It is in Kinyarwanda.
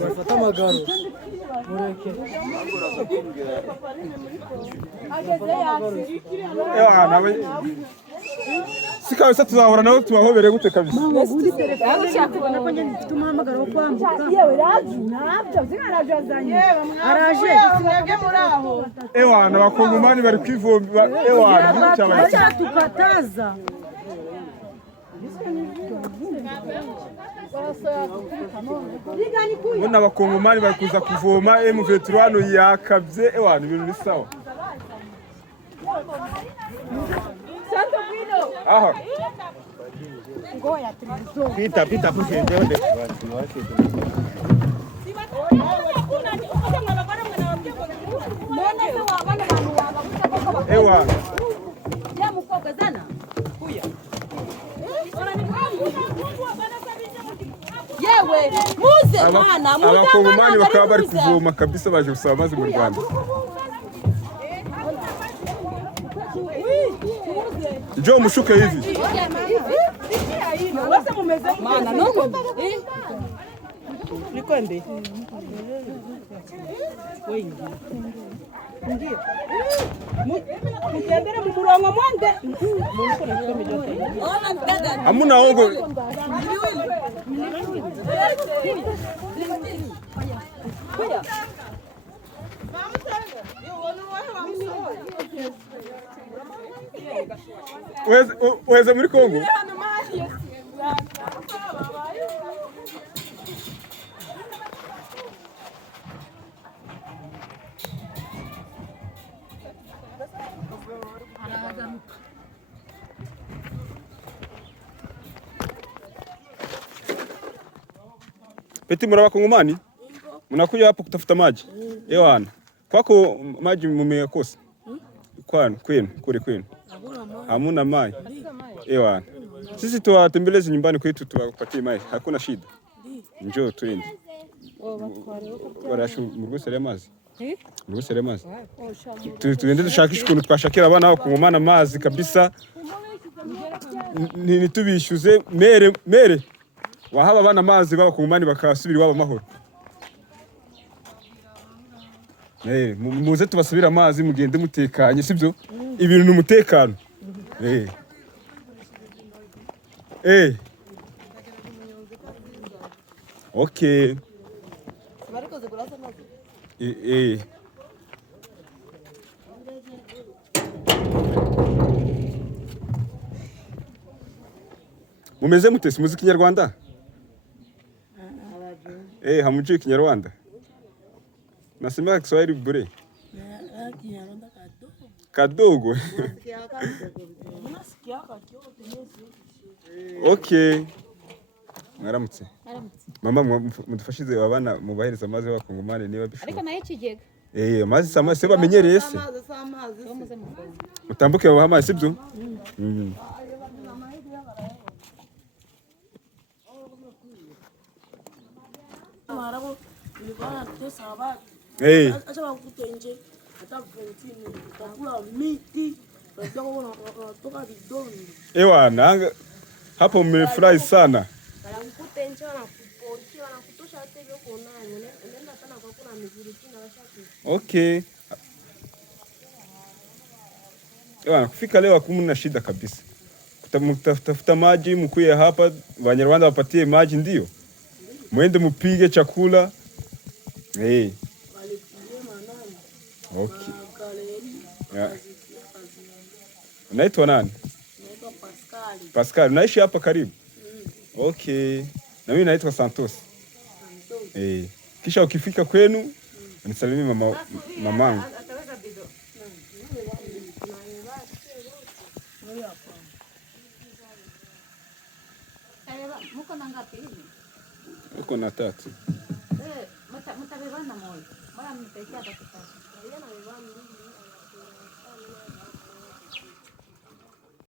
Bafata amagaro mureke si kabisa tuzahora nawe tubahobere gute kabisa kubona ko njye mfite umuhamagaro wo kwambuka yewe nabyo zinarajazanye araje ewana abakongomani bari kwivomba ewana tukataza Mbona abakongomani bari kuza kuvoma M23 hano yakabye ewana ibintu bisawa aha pita pushende onde ewa ya mukobwa zana kuya yewe muze mwana muze abakongomani bakaba bari kuvoma kabisa baje gusaba amazi mu Rwanda Jo mushuke hivi wase mumeze mana noko nikwende wengi ndio mutembere mu murongo mwande amuna hongo Weze muri Kongo Peti muraba Kongomani mnakuja hapo kutafuta maji ewana kwako maji mumekosa kwenu kwenu hamuna maji ewana sisi tuwatembeleze nyumbani kwetu tuwapatie maji hakuna shida njoo twende barashu murugusere amazi murugusere amazi tuende dushakisha ukuntu twashakira abana aho Kongomana amazi kabisa nitubishyuze mere wahaba abana amazi b'abakongomani bakasubira iwabo amahoro muze tubasubira amazi mugende mutekanye sibyo ibintu n'umutekano okay mumeze mutesi muzi Kinyarwanda hamujui Kinyarwanda nasema Kiswahili bure kadogo okay mwaramutse mama mudufashize abana mubahereza amazi y'abakongomani niba bishoboka ariko nayo kigega amazi se bamenyereye se mutambuke babaha amazi sibyo marabo nilikuwa natesa watu acha wakutenje hata ventini utakula miti unatoka vidoni ewana hapo mmefurahi sana wanakutenje wanakupokia wanakutosha hata hivyo kuna unaenda sana kwa kuna mizuri na washati okay ewana kufika leo hakumna shida kabisa kutafuta maji mkuye hapa Wanyarwanda wapatie maji ndio mwende mupige chakula okay unaitwa nani? naitwa Pascal unaishi hapa karibu? Okay na mimi naitwa Santos. Kisha ukifika kwenu unisalimie mamangu. Muko na ngapi hivi? Uko na 3. Mtabebana moyo. Mara mtekea atakutaka. Yeye anabebana.